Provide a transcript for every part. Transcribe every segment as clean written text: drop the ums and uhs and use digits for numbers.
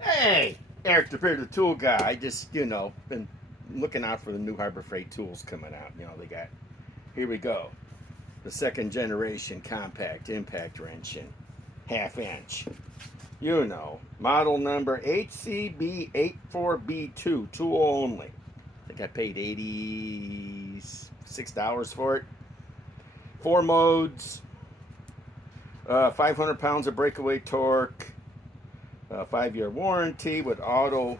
Hey, Eric the Bearded Tool Guy. I just, been looking out for the new Harbor Freight tools coming out. They got, here we go, the second generation compact impact wrench in half inch. Model number HCB84B2, tool only. I think I paid $86 for it. 4 modes, 500 pounds of breakaway torque, 5-year warranty with auto,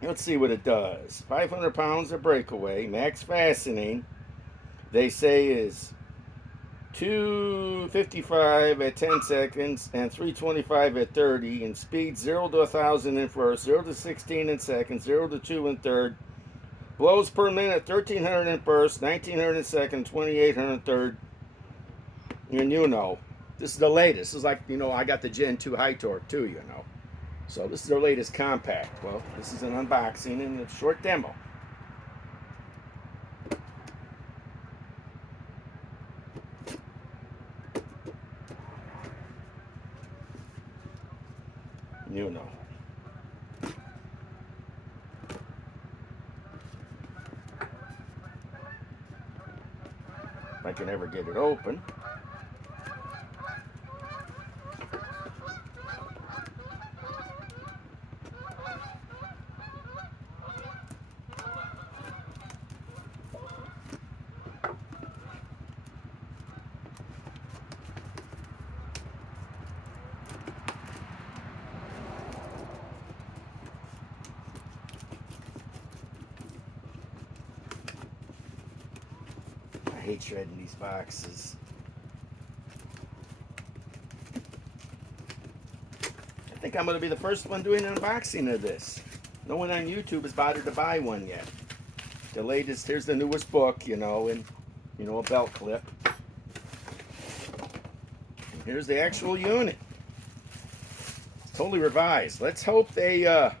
Let's see what it does. 500 pounds of breakaway, max fastening, they say is 255 at 10 seconds and 325 at 30, and speed 0 to 1,000 in first, 0 to 16 in second, 0 to 2 in third. Blows per minute 1,300 in first, 1,900 in second, 2,800 in third. And this is the latest. This is like, I got the Gen 2 high torque too. So this is their latest compact. Well, this is an unboxing and a short demo. You know. If I can ever get it open. I hate shredding these boxes. I think I'm going to be the first one doing an unboxing of this. No one on YouTube has bothered to buy one yet. The latest, here's the newest book, and a belt clip. And here's the actual unit. Totally revised. Let's hope not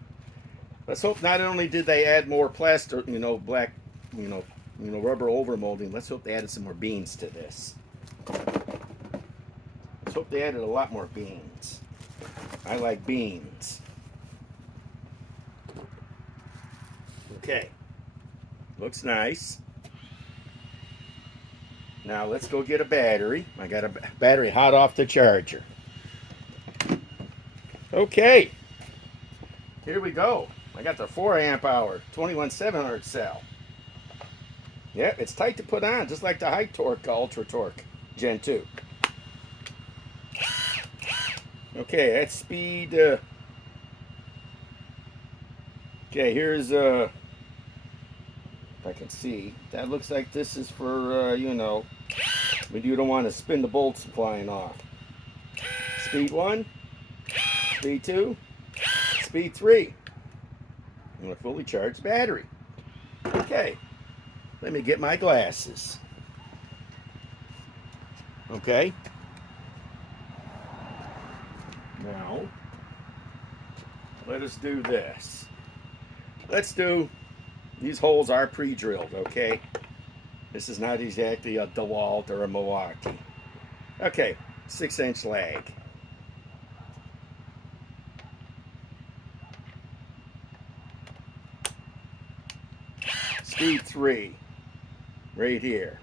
only did they add more plaster, black, rubber overmolding. Let's hope they added some more beans to this. Let's hope they added a lot more beans. I like beans. Okay. Looks nice. Now let's go get a battery. I got a battery hot off the charger. Okay. Here we go. I got the 4 amp hour 21700 cell. Yeah, it's tight to put on, just like the high torque ultra torque Gen 2. Okay, that's speed. Okay, here's if I can see. That looks like this is for when you don't want to spin the bolts flying off. Speed 1, speed 2, speed 3. And a fully charged battery. Okay, let me get my glasses. Okay. Now, let us do this. These holes are pre-drilled, okay? This is not exactly a DeWalt or a Milwaukee. Okay, 6-inch lag. Speed 3, right here.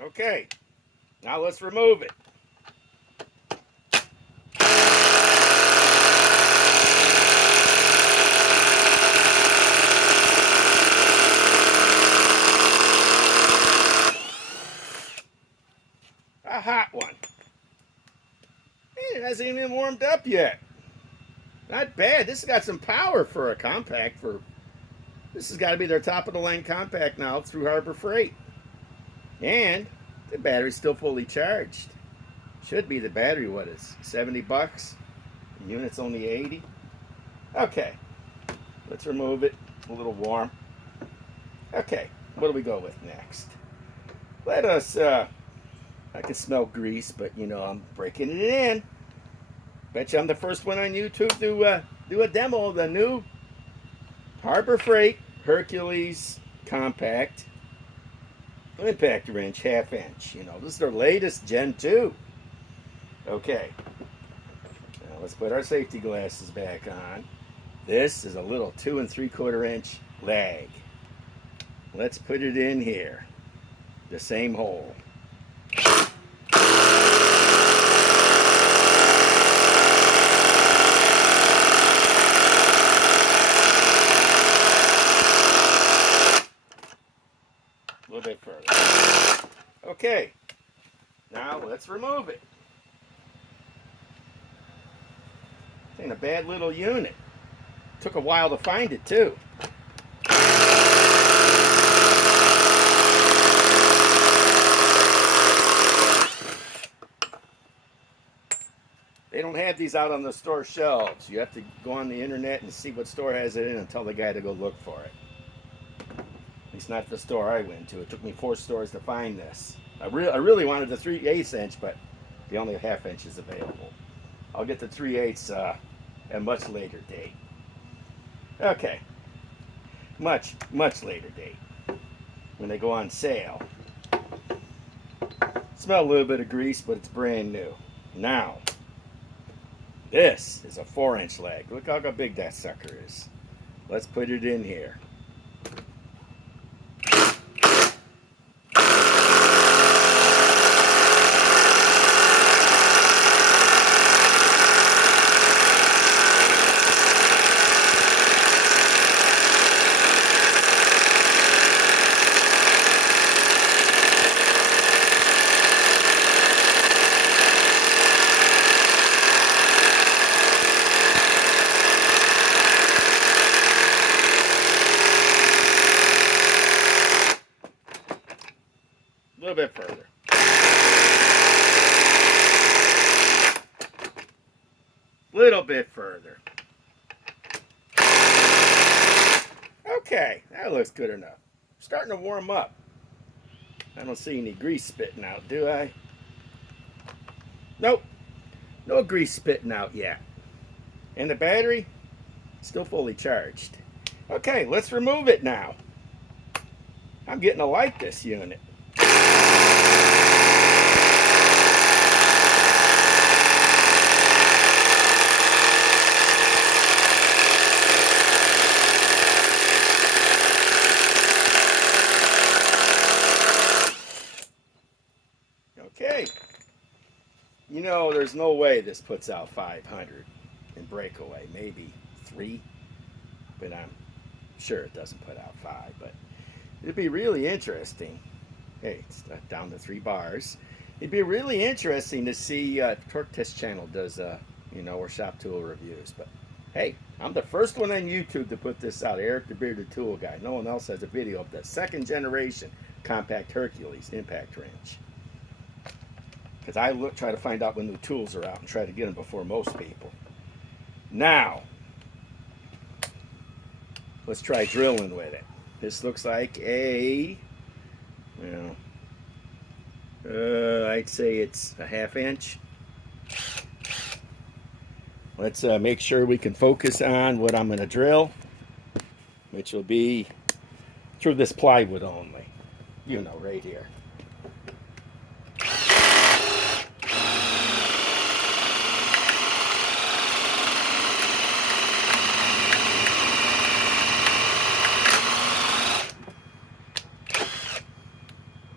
Okay, now let's remove it. A hot one. It hasn't even warmed up yet. Not bad. This has got some power for a compact. This has got to be their top of the line compact now through Harbor Freight. And the battery's still fully charged. Should be the battery, what is 70 bucks? The unit's only 80. Okay, let's remove it. A little warm. Okay, what do we go with next? Let us, I can smell grease, but you know, I'm breaking it in. Bet you I'm the first one on YouTube to do a demo of the new Harbor Freight Hercules Compact Impact Wrench, 1/2 inch. You know, this is their latest Gen 2. Okay, now let's put our safety glasses back on. This is a little 2 3/4 inch lag. Let's put it in here, the same hole. A little bit further. Okay, now let's remove it. Ain't a bad little unit. Took a while to find it too. They don't have these out on the store shelves. You have to go on the internet and see what store has it in and tell the guy to go look for it. At least not the store I went to. It took me 4 stores to find this. I really wanted the 3/8 inch, but the only 1/2 inch is available. I'll get the 3/8 at a much later date. Okay, much later date when they go on sale. Smell a little bit of grease, but it's brand new. Now, this is a 4-inch lag. Look how big that sucker is. Let's put it in here. A little bit further. Little bit further. Okay, that looks good enough. Starting to warm up. I don't see any grease spitting out, do I? Nope. No grease spitting out yet. And the battery? Still fully charged. Okay, let's remove it now. I'm getting to like this unit. Okay, you know, there's no way this puts out 500 in breakaway, maybe 3, but I'm sure it doesn't put out 5, but it'd be really interesting. Hey, it's down to 3 bars. It'd be really interesting to see Torque Test Channel does, you know, or Shop Tool reviews, but hey, I'm the first one on YouTube to put this out, Eric the Bearded Tool Guy. No one else has a video of the 2nd generation Compact Hercules Impact Wrench. Because I try to find out when new tools are out and try to get them before most people. Now, let's try drilling with it. This looks like a, well, I'd say it's a 1/2 inch. Let's make sure we can focus on what I'm going to drill, which will be through this plywood only. You know, right here.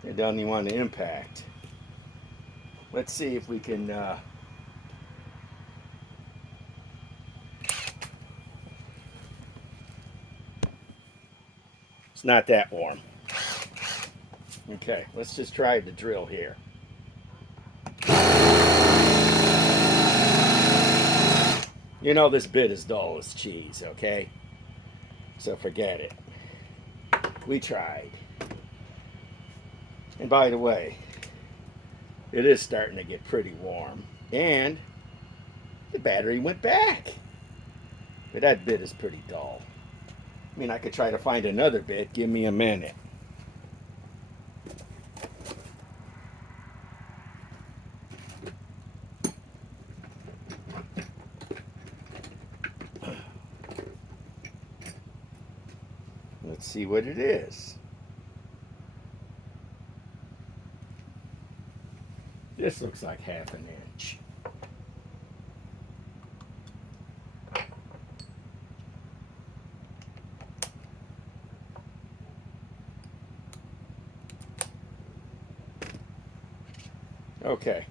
It doesn't even want to impact. Let's see if we can it's not that warm. Okay, let's just try the drill here. You know this bit is dull as cheese, okay? So forget it. We tried. And by the way, It is starting to get pretty warm. And the battery went back. But that bit is pretty dull. I mean, I could try to find another bit. Give me a minute. Let's see what it is. This looks like half an inch. Okay.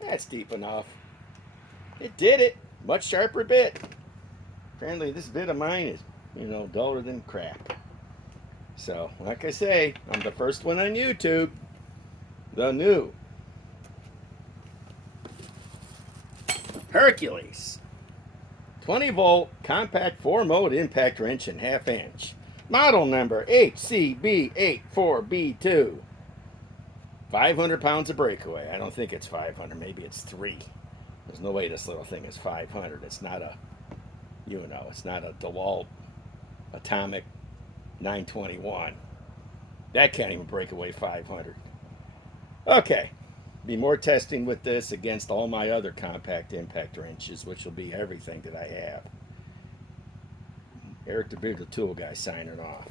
That's deep enough. It did it. Much sharper bit. Apparently this bit of mine is, duller than crap. So, like I say, I'm the first one on YouTube. The new Hercules 20 volt compact 4-mode impact wrench in 1/2 inch. Model number HCB84B2. 500 pounds of breakaway. I don't think it's 500. Maybe it's 3. There's no way this little thing is 500. It's not a, it's not a DeWalt Atomic 921. That can't even break away 500. Okay. Be more testing with this against all my other compact impact wrenches, which will be everything that I have. Eric the Bearded Tool Guy signing off.